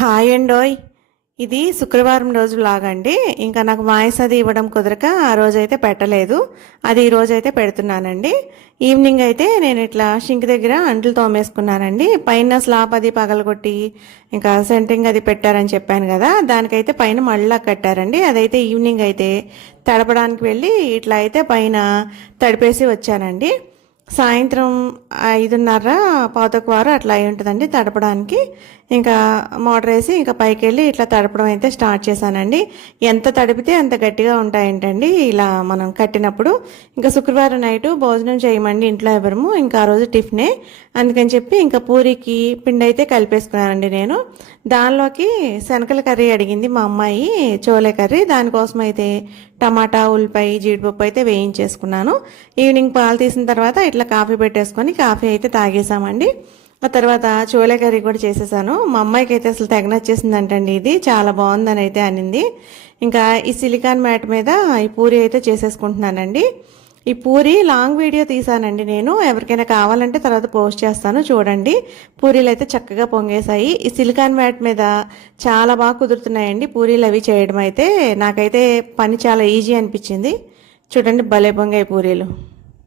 Hi అండోయ్ ఇది శుక్రవారం రోజు లాగండి ఇంకా నాకు వాయిస్ అది ఇవ్వడం కుదరక ఆ రోజైతే పెట్టలేదు. అది ఈ రోజు అయితే పెడుతున్నానండి. ఈవినింగ్ అయితే నేను ఇట్లా షింక్ దగ్గర అంట్లు తోమేసుకున్నానండి. పైన స్లాబ్ అది పగలగొట్టి ఇంకా సెంటరింగ్ అది పెట్టారని చెప్పాను కదా దానికైతే పైన మళ్ళా కట్టారండి. అదైతే ఈవినింగ్ అయితే తడపడానికి వెళ్ళి ఇట్లా అయితే పైన తడిపేసి వచ్చానండి. సాయంత్రం ఐదున్నర పాతకు వారు అట్లా అయి ఉంటుందండి తడపడానికి. ఇంకా మోటార్ వేసి ఇంకా పైకి వెళ్ళి ఇట్లా తడపడం అయితే స్టార్ట్ చేశానండి. ఎంత తడిపితే అంత గట్టిగా ఉంటాయంటండి ఇలా మనం కట్టినప్పుడు. ఇంకా శుక్రవారం నైట్ భోజనం చేయమండి ఇంట్లో ఎవరము ఇంకా ఆ రోజు టిఫినే. అందుకని చెప్పి ఇంకా పూరికి పిండి అయితే కలిపేసుకున్నానండి నేను. దానిలోకి శనకల కర్రీ అడిగింది మా అమ్మాయి చోలే కర్రీ. దానికోసం అయితే టమాటా ఉల్లిపాయ జీడిపప్పు అయితే వేయించేసుకున్నాను. ఈవినింగ్ పాలు తీసిన తర్వాత ఇట్లా కాఫీ పెట్టేసుకొని కాఫీ అయితే తాగేసామండి. ఆ తర్వాత చోలే కర్రీ కూడా చేసేసాను. మా అమ్మాయికి అయితే అసలు తెగ నచ్చేసిందంటండి ఇది. చాలా బాగుందని అయితే అనింది. ఇంకా ఈ సిలికాన్ మ్యాట్ మీద ఈ పూరి అయితే చేసేసుకుంటున్నానండి. ఈ పూరి లాంగ్ వీడియో తీసానండి నేను. ఎవరికైనా కావాలంటే తర్వాత పోస్ట్ చేస్తాను. చూడండి. పూరీలు అయితే చక్కగా పొంగేశాయి. ఈ సిలికాన్ మ్యాట్ మీద చాలా బాగా కుదురుతున్నాయండి పూరీలు అవి చేయడం అయితే. నాకైతే పని చాలా ఈజీ అనిపించింది. చూడండి భలే పొంగాయి పూరీలు.